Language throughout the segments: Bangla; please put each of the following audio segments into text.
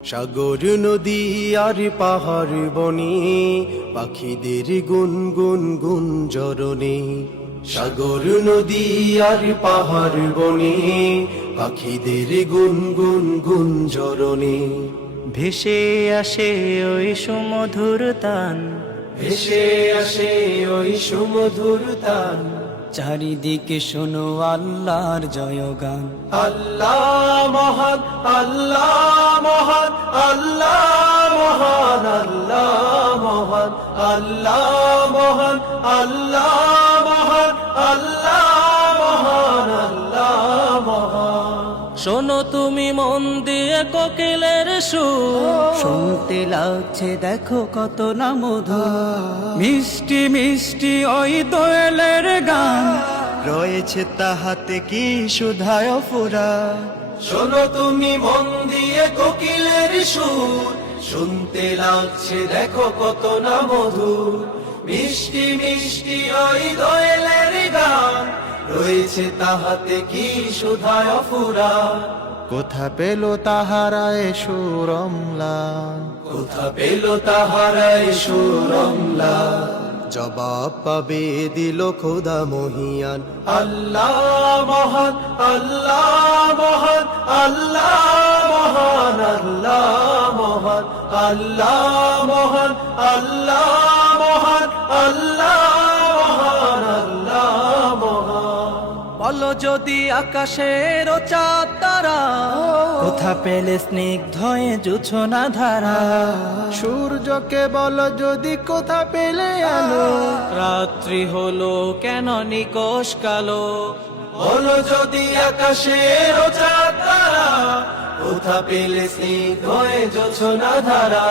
সাগর নদী আর পাহাড় বনে পাখিদের গুনগুন গুঞ্জরণে। সাগর নদী আর পাহাড় বনে পাখিদের গুনগুন গুঞ্জরণে। ভেসে আসে ওই সুমধুর তান, ভেসে আসে ওই সুমধুর তান। চারিদিকে শোনো আল্লাহর জয়গান। আল্লাহ মহান, আল্লাহ মহান, আল্লাহ মহান, আল্লাহ মহান, আল্লাহ মহান, আল্লাহ মহান, আল্লাহ মহান, আল্লাহ মহান। শোনো তুমি মন দিয়ে কোকিলের সুর, শুনতে লাগছে দেখো কত না মধুর। মিষ্টি মিষ্টি ওই দোয়েলের গান, রয়েছে তাহাতে কি সুধায় ফুরা। শোনো তুমি মন দিয়ে কোকিলের সুর, শুনতে লাগছে দেখো কত না মধুর। মিষ্টি মিষ্টি ওই দোয়েলের গান, রয়েছে তাহাতে কি সুধায় ফুরা। কোথা পেল তাহারায় সুরমলা, কোথা পেল তাহারায় সুরমলা। জবাব পাবে দিল খোদা মহিয়ান। আল্লাহ মহান, আল্লাহ মহান, আল্লাহ মহান, আল্লাহ মহান, আল্লাহ মহান, আল্লাহ মহান, আল্লাহ মহান, আল্লাহ মহান। বলো যদি আকাশের চাঁদ তারা, কোথা পেলে স্নিগ্ধ জোছনা ধারা। সূর্যকে বলো যদি কোথা পেলে আলো, রাত্রি হলো কেন নিকশ কালো। বলো যদি আকাশের চাঁদ তারা, কোথা পেলে স্নিগ্ধ জোছনা ধারা।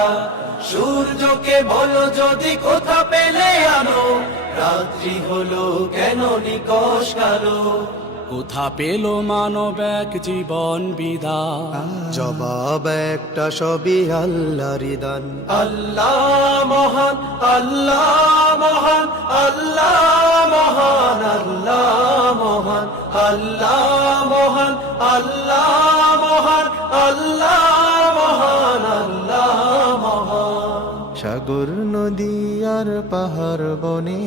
সূর্যকে বলো যদি কোথা পেলে আলো, রাত্রি হলো কেন নিকশ কালো। কোথা পেল মানব এক জীবন বিদান, জবাব একটা সবই আল্লাহর দান। আল্লাহ মহান, আল্লাহ মহান, আল্লাহ মহান, আল্লাহ মহান, আল্লাহ মহান, আল্লাহ মহান, আল্লাহ মহান, আল্লাহ মহান। সাগর নদী আর পাহাড় বনে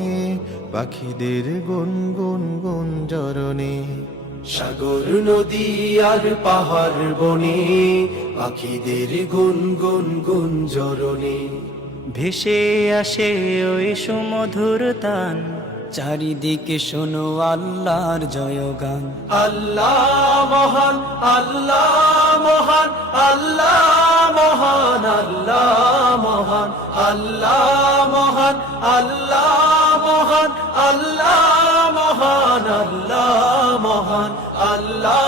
পাখিদের গুনগুন গুঞ্জরণে। সাগর নদী আর পাহাড় বনে পাখিদের গুনগুন গুঞ্জরণে। ভেসে আসে ওই সুমধুর তান, চারিদিকে শোনো আল্লাহর জয়গান। আল্লাহ মহান, আল্লাহ মহান, আল্লাহ মহান, আল্লাহ মহান, আল্লাহ মহান, আল্লাহ মহান, আল্লাহ মহান, আল্লাহ মহান, আল্লাহ